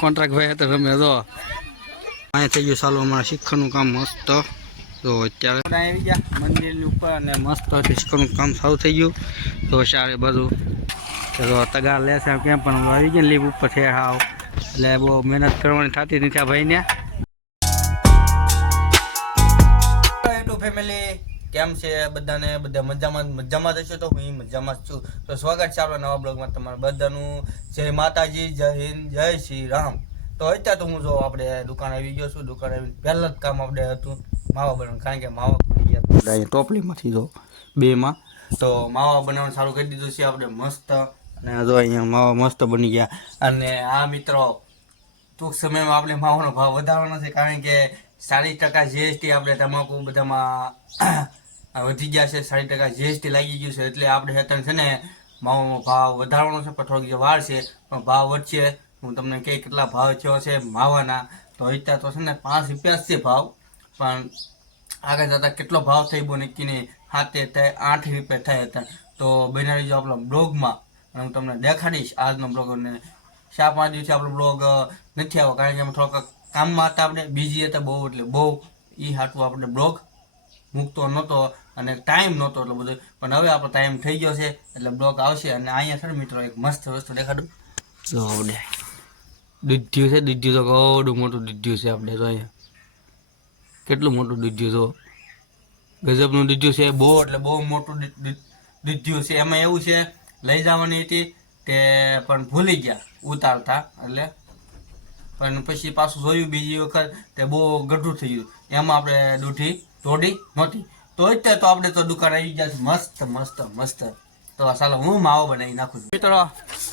Contract ભાઈ હતા, તમે તો અહીંયા થઈ ગયું સાલું અમારા શીખવાનું કામ મસ્ત. તો અત્યારે આવી ગયા મંદિરની ઉપર અને મસ્ત શીખવાનું કામ સારું થઈ ગયું. તો સારે બધું તો તગાર લેશે કેમ પણ આવી ગયા લીપ ઉપર છે હાવ. એટલે બહુ મહેનત કરવાની થતી નથી આ ભાઈને. ફેમિલી કેમ છે બધાને? બધા મજામાં મજામાં જશો તો હું મજામાં જ છું. તો સ્વાગત છે આપણા નવા બ્લોગમાં તમારા બધાનું. જય માતાજી જય હિન્દ જય શ્રી રામ. તો અત્યારે તો હું જો આપણે દુકાન આવી ગયો છું. દુકાન આવી પહેલાં જ કામ આપણે હતું. માવા બનાવવાનું કારણ કે માવા પડી ગયા ટોપલીમાંથી જો બેમાં. તો માવા બનાવવાનું સારું કરી દીધું છે. આપણે મસ્ત. અને જો અહીંયા માવા મસ્ત બની ગયા. અને આ મિત્રો ટૂંક સમયમાં આપણે માવાનો ભાવ વધારવાનો છે કારણ કે ચાલીસ ટકા જીએસટી આપણે તમાકુ બધામાં વધી ગયા છે સાડી ટકા જીએસટી લાગી ગયું છે, એટલે આપણે હેતન છે ને માવાનો ભાવ વધારવાનો છે, પણ જે વાર છે, પણ ભાવ વધશે. હું તમને કહી કેટલા ભાવ થયો છે માવાના, તો અત્યારે તો છે ને પાંચ રૂપિયા છે ભાવ. પણ આગળ જતાં કેટલો ભાવ થઈ બહુ નક્કી નહીં. સાતે થાય આઠ રૂપિયા થાય હતા. તો બનાવી જો આપણા બ્લોગમાં. હું તમને દેખાડીશ આજનો બ્લોગ અને ચાર પાંચ દિવસે આપણો બ્લોગ નથી આવ્યો. કારણ કે અમે થોડાક કામમાં હતા આપણે બીજી હતા બહુ, એટલે બહુ એ હાટું આપણે બ્લોગ મૂકતો નહોતો અને ટાઈમ નહોતો એટલો બધો. પણ હવે આપણો ટાઈમ થઈ ગયો છે, એટલે બ્લોગ આવશે અને અહીંયા છે મિત્રો એક મસ્ત વસ્તુ દેખાડું. જો આપણે દૂધ્યું છે, દૂધ્યું તો કવડું મોટું દૂધ્યું છે આપણે તો અહીંયા. કેટલું મોટું દૂધ્યું તો? ગજબનું દૂધ્યું છે, બહુ, એટલે બહુ મોટું દૂધ્યું છે. એમાં એવું છે, લઈ જવાની હતી તે પણ ભૂલી ગયા, ઉતારતા, એટલે પણ પછી પાછું જોયું બીજી વખત, તે બહુ ગઢું થઈ ગયું. એમાં આપણે દૂધી તોડી નહોતી. તો અત્યારે તો આપણે તો દુકાન આવી ગયા મસ્ત મસ્ત મસ્ત. તો ચાલો હું માવો બનાવી નાખું છું. મિત્રો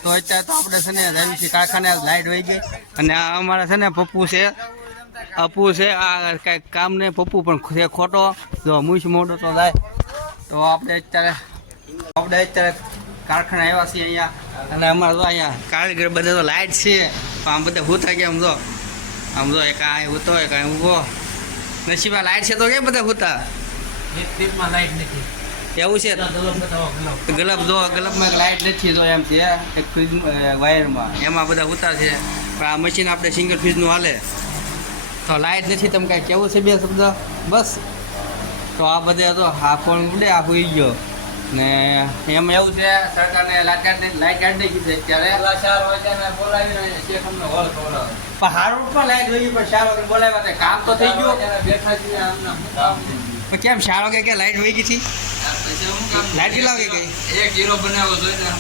તો અત્યારે તો આપણે છે ને રવિશી કારખાને લાઈટ વહી ગઈ. અને આ અમારા છે ને પપ્પુ છે. અપુ છે, આ કાંઈક કામ નહીં, પપ્પુ પણ છે ખોટો. જો મૂછ મોટો તો થાય તો આપણે અત્યારે આપણે અત્યારે કારખાને આવ્યા છીએ અહીંયા. અને અમારે તો અહીંયા કારીગર બધા તો લાઇટ છે. આમ બધા થાય ગયા, આમ જો. આમ જો એક આ ઉતો એક આ ઊભો. નસીબા લાઈટ છે તો કેમ બધા હોતા? એવું છે? ગલબ જો ગલબમાં લાઈટ નથી જો એમ છે એક ફ્રીજ વાયરમાં. એમાં બધા હોતા છે. પણ આ મશીન આપણે સિંગલ ફ્રીજનું હાલે. તો લાઈટ નથી તમે કાંઈ કેવું છે બે શબ્દ? બસ. તો આ બધે તો આ ફોન ઉડે આ હોઈ ગયો. ને એમ એવું છે સરકારને લાઈટ કાઢી લાઈટ કાઢી નાખી છે અત્યારે પણ હારું પણ લાઈટ હોય પણ ચાર વાગે બોલાવ્યા હતા. કામ તો થઈ ગયું પણ કેમ ચાર વાગે કે લાઈટ વહી ગઈ હતી લાઈટ કેટલા વાગે ગઈ એક હીરો બનાવ્યો જોઈએ.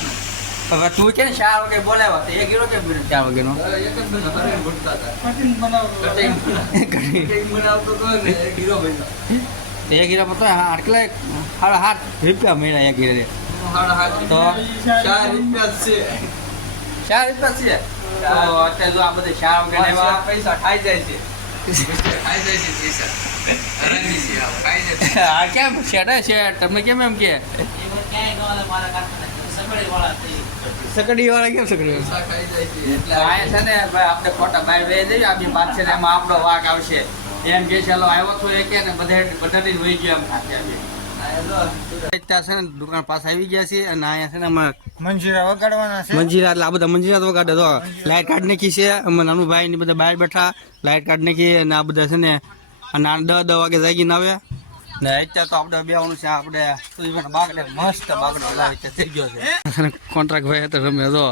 હવે તું કે ચાર વાગે બોલાવ્યા હતા એક હીરો કેમ બન્યો ચાર વાગેનો એક જ બનાવ્યો, ઘરે હતા. બનાવતો હતો ને એક હીરો બન્યો. એક હીરો પર તો આઠ કેટલા સાડા સાત રૂપિયા મળ્યા એક હીરે સાડા તો? ચાર રૂપિયા છે. ચાર રૂપિયા છે તો અત્યારે જો આ બધે ચાર વાગે પાંચ પૈસા ખાઈ જાય છે. ખાઈ જાય છે પૈસા. આ, ખાઈ જાય છે. આ કેમ શેડે છે? તમે કેમ એમ કે? સકડી વાળા કેમ સકડી છે એટલે આ છે ને આપણે ખોટા બહાર બે જઈએ આ વાત છે ને એમાં આપણો વાક આવશે. એમ કે ચાલો આવ્યો એ કે ને બધે બધાની વહી ગયા એમ ત્યાં છે ને દુકાન પાસે આવી ગયા છે અને અહીંયા છે ને અમારે મંજીરા વગાડવાના છે. મંજીરા એટલે આ બધા મંજીરા તો વગાડે. તો લાઇટ કાઢ નાખી છે અમારા નાનું ભાઈ ને બધા બહાર બેઠા લાઇટ કાઢ નાખી અને આ બધા છે ને અને આ દસ દસ વાગે જાગીને આવે ને અત્યારે તો આપણે બેવાનું છે આપણે બાગડે મસ્ત બાગડો થઈ ગયો છે. કોન્ટ્રાક્ટ ભાઈ તો રમે તો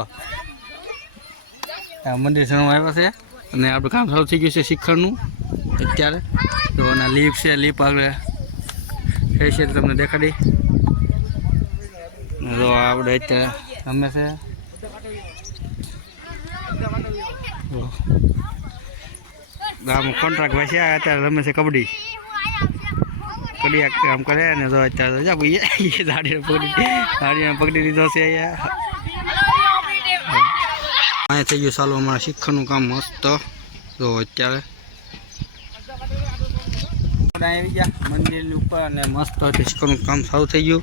મંદિર શરણમાં આવ્યા છે અને આપણું કામ ચાલુ થઈ ગયું છે શિખરનું અત્યારે. તો લીપ છે લીપ આગળ છે તમને દેખાડી તો આપણે અત્યારે રમે છે. આમ કોન્ટ્રાક્ટ ભાઈ છે, અત્યારે રમે છે કબડ્ડી. કબડ્ડી આમ કરે ને તો અત્યારે જા ભાઈ દાડીને પકડી દાડીને પકડી લીધો છે અહીંયા. અહીંયા થઈ ગયું ચાલુ અમારા શીખવાનું કામ મસ્ત. તો અત્યારે આવી ગયા મંદિરની ઉપર અને મસ્ત શિખરનું કામ સારું થઈ ગયું.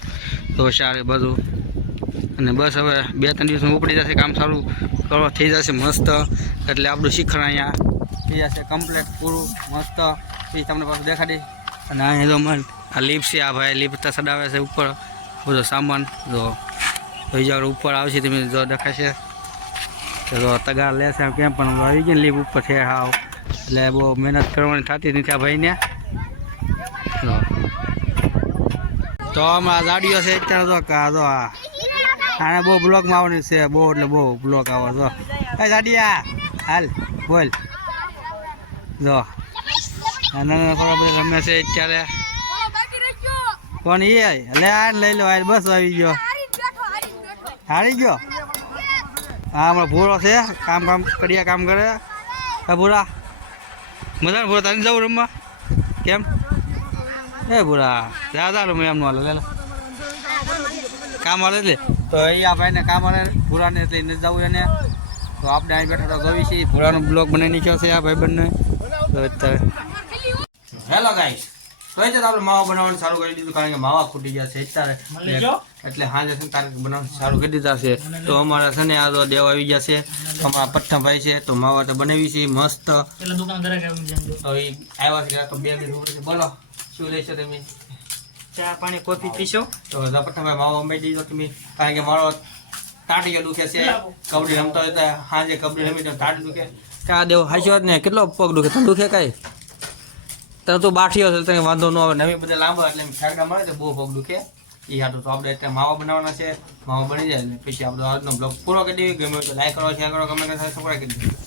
તો સારું બધું અને બસ હવે બે ત્રણ દિવસમાં ઉપડી જશે, કામ સારું કરવા થઈ જશે, મસ્ત. એટલે આપણું શિખર અહીંયા થઈ જશે કમ્પ્લેટ પૂરું, મસ્ત. એ તમને પાછું દેખાડી. અને અહીંયા તો મન આ લીપ છે, આ ભાઈ લીપ સડાવે છે ઉપર. બધો સામાન. જો આગળ ઉપર આવશે, તમે જો દેખાશે. તો તગાર લેશે કેમ પણ આવી ગયા લીપ ઉપર છે હાવ. એટલે બહુ મહેનત કરવાની થતી નથી આ ભાઈને. જો. તો હમણાં ગાડીઓ છે અત્યારે તો કા જો આ. આને બહુ બ્લોકમાં આવવાની છે, બહુ એટલે બહુ બ્લોક આવે, જો. એ ગાડીયા, હાલ, બોલ. જો. અને થોડા બધા રમે છે અત્યારે. કોણ એ લે આ લઈ લો, આ બસ આવી ગયો. હારી ગયો? હા, હમણાં ભૂરો છે, કામ કામ કરીએ કામ કરે. હા ભૂરા. મજા ભૂરા તને જવું રમવા? કેમ? એ ભૂરા દાદા રમે એમનો હાલે લે. કામ હાલે એટલે? તો અહીંયા ભાઈને કામ હાલે ભૂરાને એટલે એને જવું એને તો આપણે અહીં બેઠા તો જોઈ છીએ ભૂરાનો બ્લોગ બનાવી નીકળ્યો છે આ ભાઈ બંને. તો અત્યારે હેલો ગાઈસ તો એ જ આપણે માવા બનાવવાનું સારું કરી દીધું કારણ કે માવા ખૂટી ગયા છે અત્યારે. એટલે છે તારે બનાવવાનું સારું કરી દીધા છે. તો અમારા છે ને આ તો દેવ આવી ગયા છે. અમારા પઠ્ઠાભાઈ છે તો માવા તો બનાવી છે મસ્ત. તો એ આવ્યા છે તો બે બે બોલો. શું લેશો તમે? ચા પાણી કોફી પીશો? તો જા માવો અમે દીધો તમે. કારણ કે મારો તાટીઓ દુખે છે. કબડ્ડી રમતો હોય તો સાંજે કબડ્ડી રમી તો તાટી દુખે. કા દેવ હાસ્યો જ ને? કેટલો પગ દુખે? તને દુખે કાંઈ? તને તું બાઠીઓ છે તને વાંધો ન આવે. નવી બધા લાંબા એટલે ઠાકડા મળે તો બહુ પગ દુખે. એ હાટું તો આપણે અત્યારે માવા બનાવવાના છે. માવા બની જાય ને પછી આપણો આજનો બ્લોગ પૂરો કરી દઈએ ગમે તો લાઈક કરો શેર કરો કમેન્ટ કરો સપોર્ટ કરી દઈએ